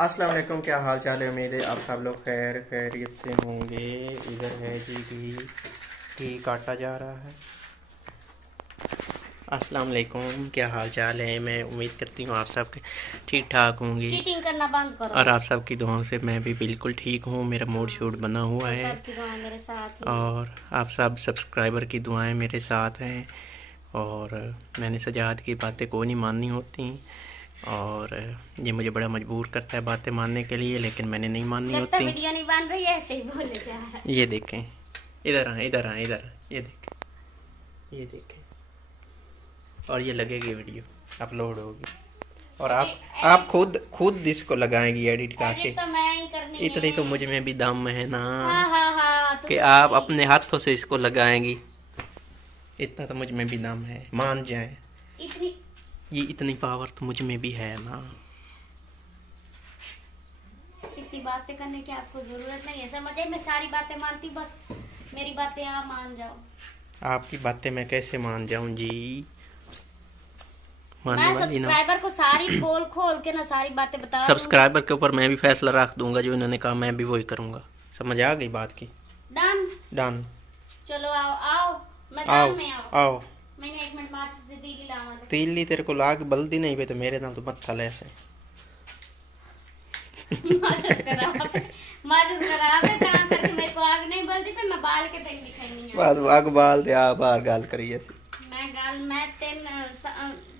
अस्सलाम वालेकुम, क्या हाल चाल है। उम्मीद है आप सब लोग खैरियत से होंगे। इधर है जी घी काटा जा रहा है। अस्सलाम वालेकुम, क्या हाल चाल है। मैं उम्मीद करती हूँ आप सब ठीक ठाक होंगे। चीटिंग करना बंद करो। और आप सब की दुआओं से मैं भी बिल्कुल ठीक हूँ। मेरा मूड शूट बना हुआ है सबकी दुआएं मेरे साथ ही और आप सब सब्सक्राइबर की दुआएं मेरे साथ हैं। और मैंने सजाद की बातें कोई नहीं माननी होती और ये मुझे बड़ा मजबूर करता है बातें मानने के लिए, लेकिन मैंने नहीं माननी जब तक होती। वीडियो नहीं बन रही है ऐसे ही बोले जा रहा है। ये देखें, इधर आए इधर आए इधर, ये देखें और ये लगेगी वीडियो अपलोड होगी और आप खुद इसको लगाएंगी एडिट करके। तो मैं ही करनी इतनी है। तो मुझ में भी दम है ना। हाँ, कि आप अपने हाथों से इसको लगाएंगी। इतना तो मुझ में भी दम है, मान जाए। इतनी पावर तो मुझ में भी है ना। इतनी बातें करने की आपको जरूरत नहीं है, समझे। मैं सारी बातें मानती हूँ, बस मेरी बातें आप मान जाओ। आपकी बातें मैं कैसे मान जाऊं जी। मैं सब्सक्राइबर को सारी पोल खोल के ना सारी बातें बता। सब्सक्राइबर के ऊपर मैं भी फैसला रख दूंगा, जो इन्होंने कहा मैं भी वही करूंगा। समझ आ गई बात की। डन। चलो आओ मैदान में आओ। मैंने 1 मिनट मार से तीली लावा दे। तीली तेरे को लाग बल्दी नहीं पे तो मेरे नाल तो मत थले ऐसे। माजत करा काम करके मेरे को आग नहीं बलदी, फिर मैं बाल के तेल दिखानी है। बाद आग बाल दे आ बाहर गाल करी ऐसी। मैं तेल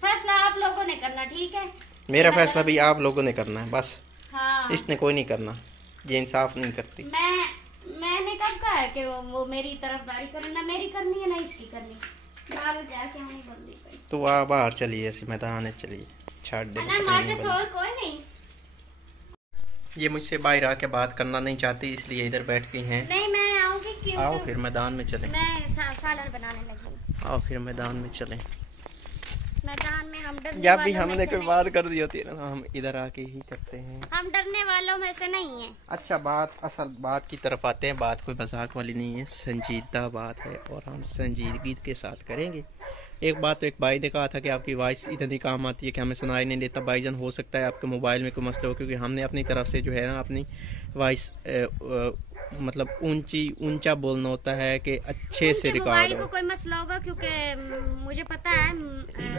फैसला आप लोगों ने करना, ठीक है। मेरा फैसला भी आप लोगों ने करना है बस। हाँ। इसने कोई नहीं करना, ये इंसाफ नहीं करती। मैंने कब कहा है कि वो मेरी तरफदारी करे, ना मेरी करनी है ना इसकी करनी। जाके हमें बंदी करी। तो आ बाहर चलिए ऐसे मैदान है, चलिए छाड़ दे ना माचे सोल कोई नहीं। ये मुझसे बाहर आके बात करना नहीं चाहती, इसलिए इधर बैठ गई हैं। नहीं मैं आऊंगी क्यों। आओ फिर मैदान में चलें। मैं सालन बनाने लगी। आओ फिर मैदान में चलें। मैदान में हम डरने जब भी हमने कोई बात कर दी होती है ना, हम इधर आके ही करते हैं। हम डरने वालों में से नहीं है। अच्छा, असल बात की तरफ आते हैं। बात कोई मजाक वाली नहीं है, संजीदा बात है और हम संजीदगी के साथ करेंगे। एक बात तो एक भाई ने कहा था कि आपकी वॉइस इतनी काम आती है कि हमें सुनाई नहीं देता। भाईजान हो सकता है आपके मोबाइल में कोई मसला हो, क्योंकि हमने अपनी तरफ से जो है ना अपनी वॉइस मतलब ऊंचा बोलना होता है कि अच्छे से रिकॉर्ड हो। को कोई मसला होगा, क्योंकि मुझे पता है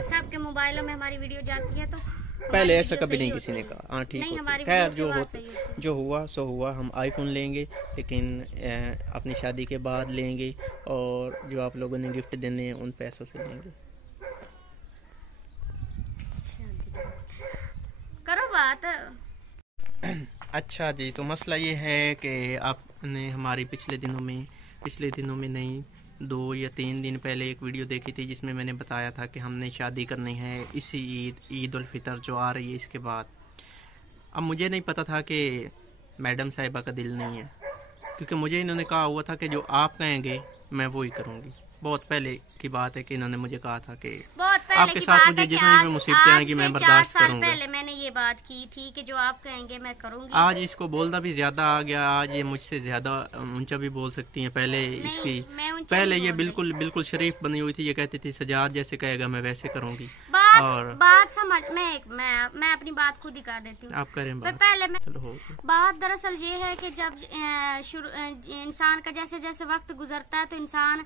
सबके मोबाइलों में हमारी वीडियो जाती है। तो पहले ऐसा कभी नहीं किसी ने कहा। हाँ ठीक है, खैर जो हुआ सो हुआ। हम आईफोन लेंगे, लेकिन अपनी शादी के बाद लेंगे और जो आप लोगों ने गिफ्ट देने हैं उन पैसों से लेंगे। करो बात। अच्छा जी, तो मसला ये है कि आपने हमारी पिछले दिनों में नहीं 2 या 3 दिन पहले एक वीडियो देखी थी, जिसमें मैंने बताया था कि हमने शादी करनी है इसी ईद उल फितर जो आ रही है इसके बाद। अब मुझे नहीं पता था कि मैडम साहिबा का दिल नहीं है, क्योंकि मुझे इन्होंने कहा हुआ था कि जो आप कहेंगे मैं वही करूँगी। बहुत पहले की बात है कि इन्होंने मुझे कहा था कि आपके साथ मुझे जितनी भी मुसीबतें आएंगी मैं बर्दाश्त करूंगा। पहले मैंने ये बात की थी कि जो आप कहेंगे मैं करूंगी। आज इसको बोलना भी ज्यादा आ गया। आज ये मुझसे ज्यादा ऊंचा भी बोल सकती हैं। पहले ये बिल्कुल शरीफ बनी हुई थी। ये कहती थी सजाद जैसे कहेगा मैं वैसे करूंगी। और बात समझ मैं अपनी बात खुद ही कर देती हूँ। आप करें बात। पहले बात दरअसल ये है कि जब इंसान का जैसे जैसे वक्त गुजरता है तो इंसान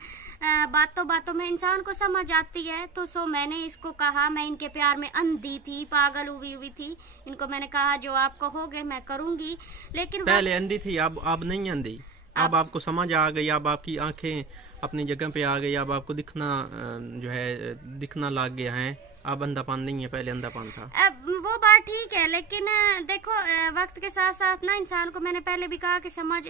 बातों में इंसान को समझ आती है। तो मैंने इसको कहा, मैं इनके प्यार में अंधी थी, पागल हुई थी। इनको मैंने कहा जो आप कहोगे मैं करूंगी। लेकिन पहले अंधी थी, अब नहीं अंधी। अब आपको समझ आ गई, अब आपकी आंखें अपनी जगह पे आ गई, अब आपको दिखना लग गया है। अब अंधापन नहीं है, पहले अंधापन था। वो बात ठीक है, लेकिन देखो वक्त के साथ साथ ना इंसान को, मैंने पहले भी कहा कि समझ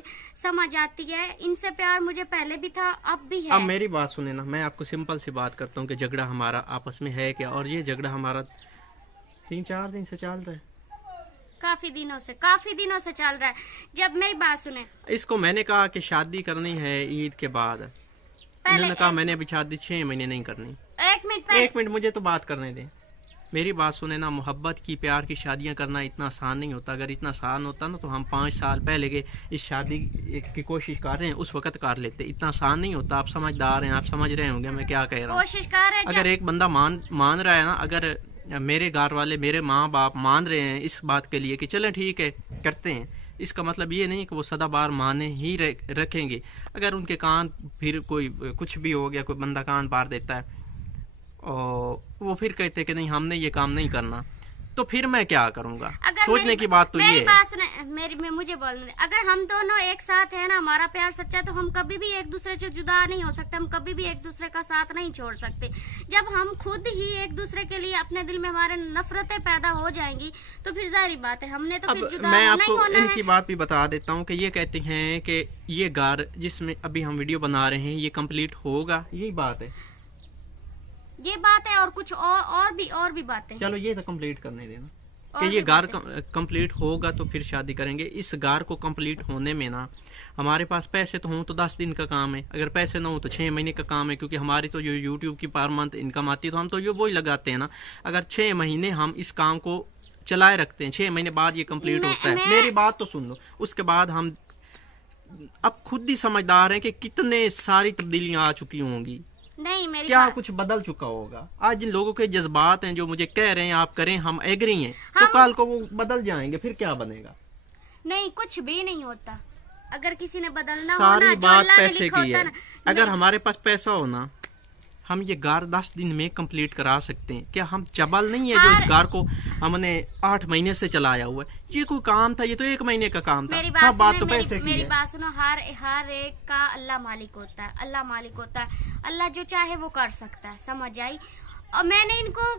आती है। इनसे प्यार मुझे पहले भी था, अब भी है। अब मेरी बात सुने ना, मैं आपको सिंपल सी बात करता हूँ कि झगड़ा हमारा आपस में है क्या। और ये झगड़ा हमारा 3-4 दिन से चल रहा है। काफी दिनों से चल रहा है। जब मेरी बात सुने, इसको मैंने कहा कि शादी करनी है ईद के बाद। इन्होंने कहा मैंने अभी शादी 6 महीने नहीं करनी। एक मिनट मुझे तो बात करने दें। मेरी बात सुने ना, मोहब्बत की प्यार की शादियां करना इतना आसान नहीं होता। अगर इतना आसान होता ना तो हम 5 साल पहले के इस शादी की कोशिश कर रहे हैं उस वक्त कर लेते। इतना आसान नहीं होता। आप समझदार हैं, आप समझ रहे होंगे मैं क्या कह रहा हूँ। कोशिश कर रहे हैं। अगर एक बंदा मान रहा है ना, अगर मेरे घर वाले, मेरे माँ बाप मान रहे हैं इस बात के लिए कि चलें ठीक है करते हैं, इसका मतलब ये नहीं कि वो सदाबार माने ही रखेंगे। अगर उनके कान फिर कोई कुछ भी हो गया, कोई बंदा कान पार देता है और वो फिर कहते हैं कि नहीं हमने ये काम नहीं करना, तो फिर मैं क्या करूंगा? सोचने की बात तो ये है। मुझे बोलने, अगर हम दोनों एक साथ है ना, हमारा प्यार सच्चा, तो हम कभी भी एक दूसरे से जुदा नहीं हो सकते, हम कभी भी एक दूसरे का साथ नहीं छोड़ सकते। जब हम खुद ही एक दूसरे के लिए अपने दिल में हमारे नफरतें पैदा हो जाएंगी तो फिर जाहिर बात है हमने तो फिर जुदा मैं नहीं होना है। इनकी बात भी बता देता हूँ कि ये कहते हैं कि ये घर जिसमें अभी हम वीडियो बना रहे हैं ये कंप्लीट होगा, यही बात है, ये बात है। और कुछ और भी बातें, चलो ये तो कंप्लीट करने देना कि ये घर कंप्लीट होगा तो फिर शादी करेंगे। इस घर को कंप्लीट होने में ना हमारे पास पैसे तो हों तो 10 दिन का काम है, अगर पैसे ना हो तो 6 महीने का काम है, क्योंकि हमारी तो जो यूट्यूब की पर मंथ इनकम आती है तो हम तो ये वही लगाते हैं ना। अगर 6 महीने हम इस काम को चलाए रखते हैं, 6 महीने बाद ये कंप्लीट होता है। मेरी बात तो सुन लो, उसके बाद हम अब खुद ही समझदार हैं कि कितने सारी तब्दीलियां आ चुकी होंगी, नहीं मेरी क्या कुछ बदल चुका होगा। आज जिन लोगों के जज्बात हैं जो मुझे कह रहे हैं आप करें, हम एग्री हैं, तो कल को वो बदल जाएंगे, फिर क्या बनेगा? नहीं, कुछ भी नहीं होता। अगर किसी ने बदलना सारी होना, बात पैसे की है। अगर हमारे पास पैसा होना हम ये घर 10 दिन में कंप्लीट करा सकते हैं। क्या हम चबल नहीं है जो इस घर को हमने 8 महीने से चलाया हुआ है? ये कोई काम था? ये तो 1 महीने का काम था। सब बात तो पैसे की है। मेरी बात सुनो, हर एक का अल्लाह मालिक होता है, अल्लाह मालिक होता है, अल्लाह जो चाहे वो कर सकता है, समझ आई। और मैंने इनको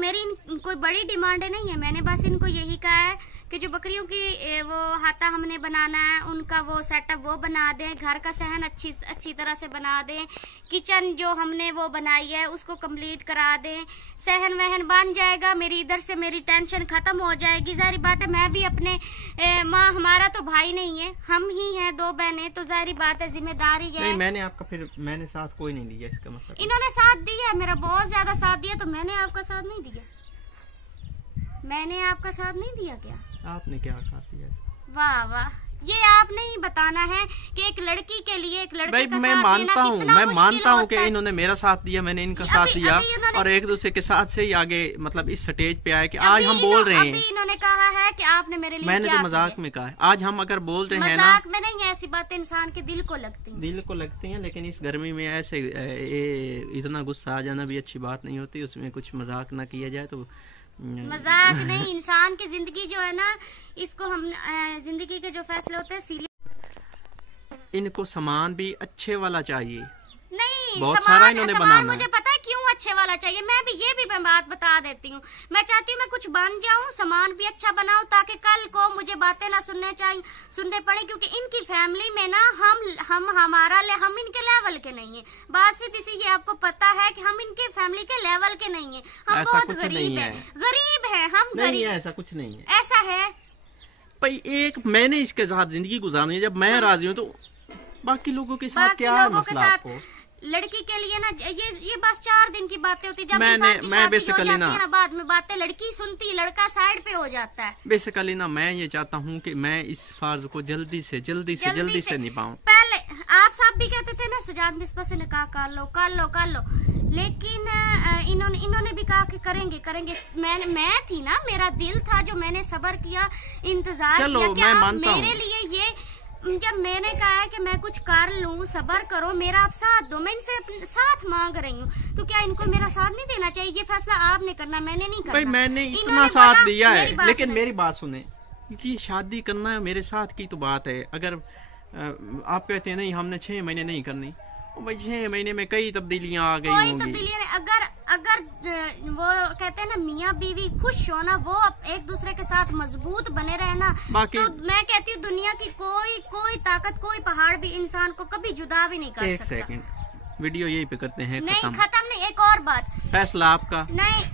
मेरी कोई बड़ी डिमांड नहीं है, मैंने बस इनको यही कहा है कि जो बकरियों की वो हाथा हमने बनाना है, उनका वो सेटअप वो बना दें, घर का सहन अच्छी तरह से बना दें, किचन जो हमने वो बनाई है उसको कंप्लीट करा दें, सहन वहन बन जाएगा, मेरी इधर से मेरी टेंशन खत्म हो जाएगी। जाहिर बात है मैं भी अपने माँ, हमारा तो भाई नहीं है, हम ही हैं 2 बहनें, तो जाहिर बात है जिम्मेदारी है। मैंने साथ कोई नहीं दिया, इसका मतलब इन्होंने साथ दिया, मेरा बहुत ज्यादा साथ दिया, तो मैंने आपका साथ नहीं दिया? मैंने आपका साथ नहीं दिया क्या? आपने क्या साथ दिया? वाह वाह, ये आपने ही बताना है कि एक लड़की के लिए एक लड़के का मैं मानता हूँ कि इन्होंने मेरा साथ दिया, मैंने इनका साथ दिया, और एक दूसरे के साथ से ही आगे मतलब इस स्टेज पे आए कि आज हम बोल रहे हैं। इन्होंने कहा है कि आपने मेरे लिए, मैंने तो मजाक में कहा है, आज हम अगर बोल रहे हैं ना, मजाक में नहीं है, ऐसी बातें इंसान के दिल को लगती हैं, लेकिन इस गर्मी में ऐसे इतना गुस्सा आ जाना भी अच्छी बात नहीं होती, उसमें कुछ मजाक ना किया जाए तो मजाक नहीं। इंसान की जिंदगी जो है ना, इसको हम जिंदगी के जो फैसले होते हैं सीरियस। इनको सामान भी अच्छे वाला चाहिए, नहीं बहुत सारा इन्होंने बनाना है। मुझे पता है क्यों अच्छे वाला चाहिए, ये भी मैं बात बता देती हूँ। मैं चाहती हूँ मैं कुछ बन जाऊँ, सामान भी अच्छा बनाऊँ, ताकि कल को मुझे बातें ना सुनने पड़े, क्योंकि इनकी फैमिली में ना हम इनके लेवल के नहीं है। बात सीधी सी ये आपको पता है कि हम इनके फैमिली के लेवल के नहीं है, हम बहुत गरीब है, हम गरीब। ऐसा कुछ नहीं है, ऐसा है भाई। एक मैंने इसके साथ जिंदगी गुजारनी है, जब मैं राजी हूँ तो बाकी लोगों के साथ क्या मसला आपको? लड़की के लिए ना ये बस 4 दिन की बातें होती है, जब मैं बेसिकली ना बाद में बातें लड़की सुनती, लड़का साइड पे हो जाता है। बेसिकली ना मैं ये चाहता हूँ कि मैं इस फर्ज को जल्दी से निभाऊं। पहले आप सब भी कहते थे ना सजाद मिसबा से निकाह कर लो, लेकिन इन्होंने भी कहा कि करेंगे। मैं थी ना, मेरा दिल था जो मैंने सब्र किया, इंतजार किया कि आप मेरे लिए ये, जब मैंने कहा है कि मैं कुछ कर लूं, सब्र करो, मेरा आप साथ दो, मैं इनसे साथ मांग रही हूँ, तो क्या इनको मेरा साथ नहीं देना चाहिए? ये फैसला आपने करना, मैंने नहीं करना। भाई मैंने इतना साथ दिया है, लेकिन मेरी बात सुने, कि शादी करना है मेरे साथ की तो बात है। अगर आप कहते हैं नहीं हमने 6 महीने नहीं करनी, भाई 6 महीने में कई तब्दीलियां आ गई होंगी। तब्दीलियां अगर वो कहते हैं ना मियाँ बीवी खुश हो ना, वो एक दूसरे के साथ मजबूत बने रहे ना, तो मैं कहती हूँ दुनिया की कोई ताकत, कोई पहाड़ भी इंसान को कभी जुदा भी नहीं कर सकता। एक सेकंड, वीडियो यही पे करते हैं, नहीं खत्म नहीं, एक और बात, फैसला आपका। नहीं